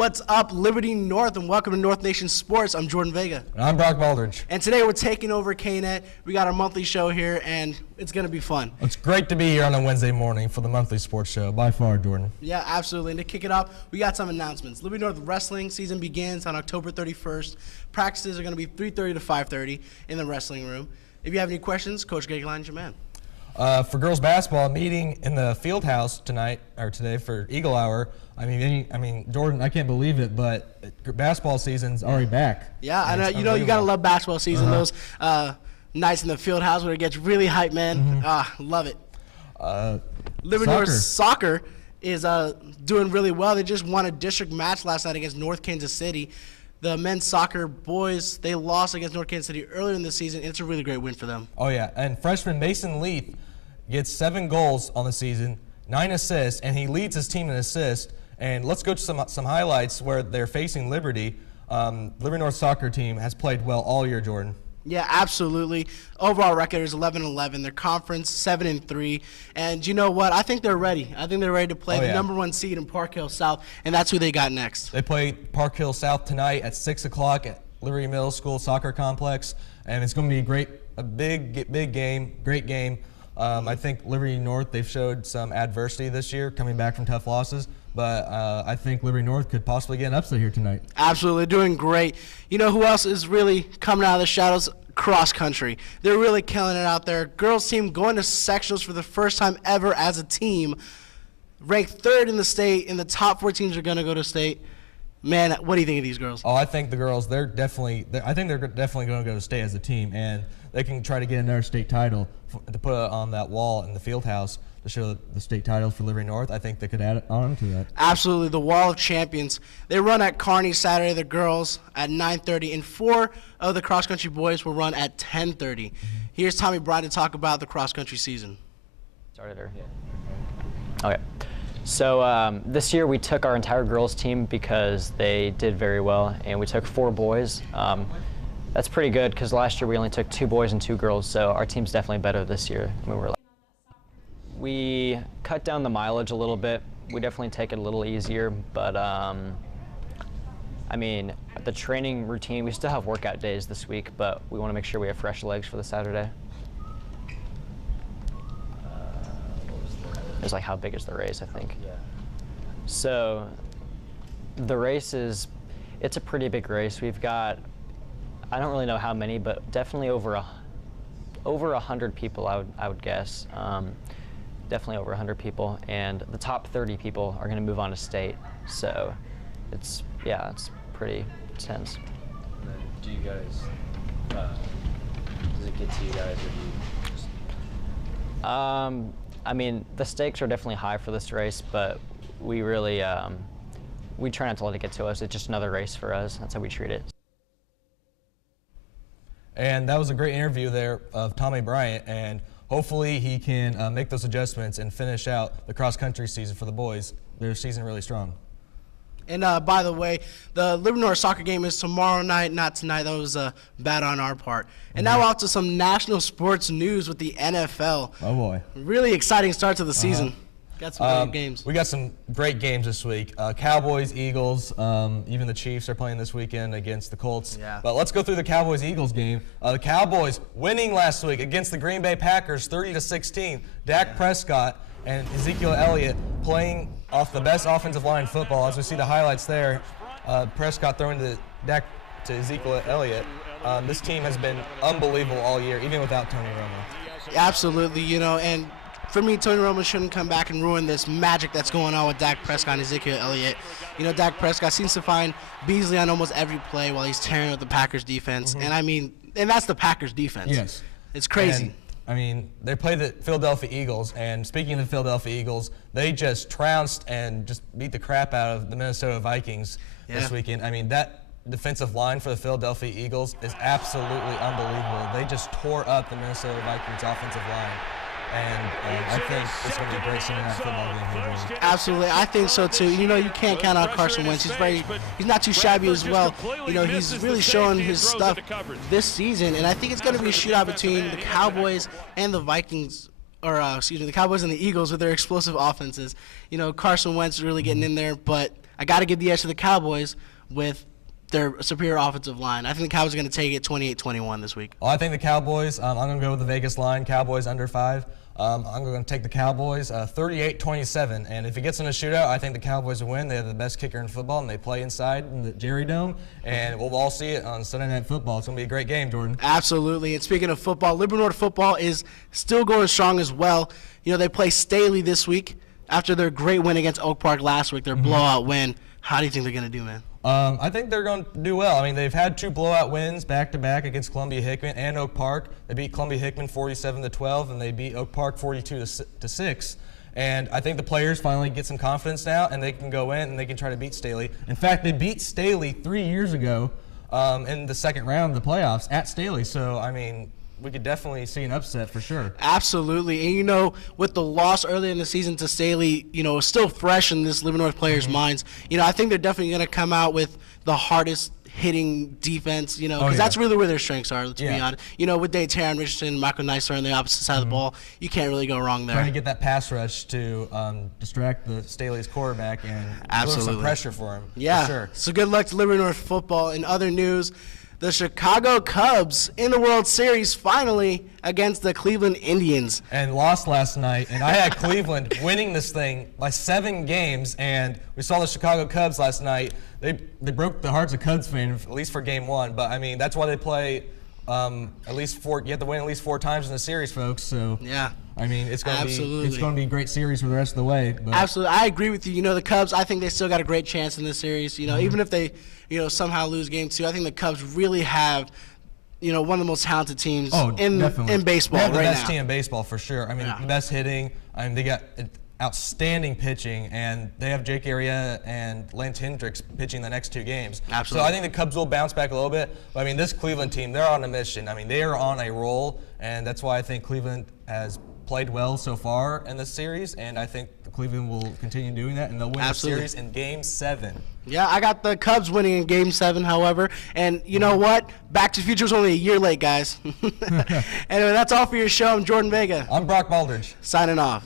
What's up, Liberty North, and welcome to North Nation Sports. I'm Jordan Vega. And I'm Brock Baldridge. And today we're taking over KNET. We got our monthly show here, and it's going to be fun. It's great to be here on a Wednesday morning for the monthly sports show, by far, Jordan. Yeah, absolutely. And to kick it off, we got some announcements. Liberty North wrestling season begins on October 31st. Practices are going to be 3:30 to 5:30 in the wrestling room. If you have any questions, Coach Gagline is your man. For girls basketball, meeting in the field house today for Eagle Hour. I mean, Jordan, I can't believe it, but basketball season's already back. Yeah, I know. You gotta love basketball season. Those nights in the field house where it gets really hype, man. Love it. Liberty North soccer is doing really well. They just won a district match last night against North Kansas City. The men's soccer boys, they lost against North Kansas City earlier in the season. It's a really great win for them. Oh, yeah. And freshman Mason Leith gets 7 goals on the season, 9 assists, and he leads his team in assists. And let's go to some highlights where they're facing Liberty. Liberty North soccer team has played well all year, Jordan. Yeah, absolutely. Overall record is 11-11. Their conference 7-3. And you know what? I think they're ready. I think they're ready to play the #1 seed in Park Hill South, and that's who they got next. They play Park Hill South tonight at 6 o'clock at Liberty Middle School Soccer Complex, and it's going to be a big game, great game. I think Liberty North, they've showed some adversity this year, coming back from tough losses. But I think Liberty North could possibly get an upset here tonight. Absolutely, doing great. You know who else is really coming out of the shadows? Cross country. They're really killing it out there. Girls team going to sectionals for the first time ever as a team. Ranked 3rd in the state, and the top 4 teams are going to go to state. Man, what do you think of these girls? Oh, I think the girls, they're definitely going to go to state as a team, and they can try to get another state title to put on that wall in the field house to show the state title for Liberty North. I think they could add on to that. Absolutely, the Wall of Champions. They run at Kearney Saturday, the girls at 9:30, and 4 of the cross-country boys will run at 10:30. Here's Tommy Bryan to talk about the cross-country season. Started her? Yeah. Okay. So this year we took our entire girls team because they did very well, and we took 4 boys. That's pretty good because last year we only took 2 boys and 2 girls, so our team's definitely better this year. We cut down the mileage a little bit. We definitely take it a little easier, but I mean, the training routine, we still have workout days this week, but we want to make sure we have fresh legs for the Saturday. It's like, how big is the race, I think. Yeah. So the race it's a pretty big race. We've got, I don't really know how many, but definitely over 100 people, I would guess. Definitely over 100 people, and the top 30 people are going to move on to state. So it's pretty intense. And then do you guys, does it get to you guys, or do you just... I mean, the stakes are definitely high for this race, but we really, we try not to let it get to us. It's just another race for us. That's how we treat it. And that was a great interview there of Tommy Bryant, and hopefully he can make those adjustments and finish out the cross-country season for the boys. Their season really strong. And by the way, the Liberty North soccer game is tomorrow night, not tonight. That was bad on our part. And now out to some national sports news with the NFL. Oh, boy. Really exciting start to the season. Got some great games. We got some great games this week. Cowboys, Eagles, even the Chiefs are playing this weekend against the Colts. Yeah. But let's go through the Cowboys-Eagles game. The Cowboys winning last week against the Green Bay Packers 30-16. Dak Prescott and Ezekiel Elliott playing off the best offensive line in football. As we see the highlights there, Prescott throwing to Ezekiel Elliott. This team has been unbelievable all year, even without Tony Romo. Absolutely, and for me, Tony Romo shouldn't come back and ruin this magic that's going on with Dak Prescott and Ezekiel Elliott. Dak Prescott seems to find Beasley on almost every play while he's tearing up the Packers defense. And that's the Packers defense. Yes. It's crazy. They play the Philadelphia Eagles, and speaking of the Philadelphia Eagles, they just trounced and just beat the crap out of the Minnesota Vikings this weekend. That defensive line for the Philadelphia Eagles is absolutely unbelievable. They just tore up the Minnesota Vikings offensive line. And I think it's going to be a great Sunday night football game here. Absolutely, I think so too. You can't count out Carson Wentz. He's not too shabby as well. He's really showing his stuff this season, and I think it's going to be a shootout between the Cowboys and the Vikings, the Cowboys and the Eagles with their explosive offenses. Carson Wentz really getting in there, but I got to give the edge to the Cowboys with their superior offensive line. I think the Cowboys are going to take it 28-21 this week. Well, I think the Cowboys, I'm going to go with the Vegas line, Cowboys under 5. I'm going to take the Cowboys 38-27. And if it gets in a shootout, I think the Cowboys will win. They have the best kicker in football, and they play inside in the Jerry Dome. And we'll all see it on Sunday Night Football. It's going to be a great game, Jordan. Absolutely. And speaking of football, Liberty North football is still going strong as well. You know, they play Staley this week after their great win against Oak Park last week, their blowout win. How do you think they're going to do, man? I think they're going to do well. I mean, they've had 2 blowout wins back-to-back against Columbia Hickman and Oak Park. They beat Columbia Hickman 47-12, and they beat Oak Park 42-6. And I think the players finally get some confidence now, and they can go in and they can try to beat Staley. In fact, they beat Staley 3 years ago in the second round of the playoffs at Staley. So, I mean, we could definitely see an upset for sure. Absolutely. And, you know, with the loss early in the season to Staley, you know, it's still fresh in this Liberty North players' minds. You know, I think they're definitely going to come out with the hardest hitting defense, you know, because that's really where their strengths are, to be honest. You know, with Taron Richardson, Michael Neisler on the opposite side of the ball, you can't really go wrong there. Trying to get that pass rush to distract the Staley's quarterback and put some pressure for him. Yeah. For sure. So good luck to Liberty North football. In other news, the Chicago Cubs in the World Series finally against the Cleveland Indians. And lost last night. And I had Cleveland winning this thing by 7 games. And we saw the Chicago Cubs last night. They broke the hearts of Cubs fans, at least for game 1. But, I mean, that's why they play at least 4. You have to win at least 4 times in the series, folks. So, yeah. I mean, it's going to be a great series for the rest of the way. But. Absolutely. I agree with you. You know, the Cubs, I think they still got a great chance in this series. You know, even if they, you know, somehow lose game 2, I think the Cubs really have, you know, one of the most talented teams in baseball they have right now. the best team in baseball for sure. I mean, the best hitting. I mean, they got outstanding pitching, and they have Jake Arrieta and Lance Hendricks pitching the next 2 games. Absolutely. So I think the Cubs will bounce back a little bit. But, I mean, this Cleveland team, they're on a mission. I mean, they are on a roll, and that's why I think Cleveland has played well so far in this series, and I think Cleveland will continue doing that, and they'll win the series in Game 7. Yeah, I got the Cubs winning in Game 7, however. And you know what? Back to the Future was only a year late, guys. Anyway, that's all for your show. I'm Jordan Vega. I'm Brock Baldridge. Signing off.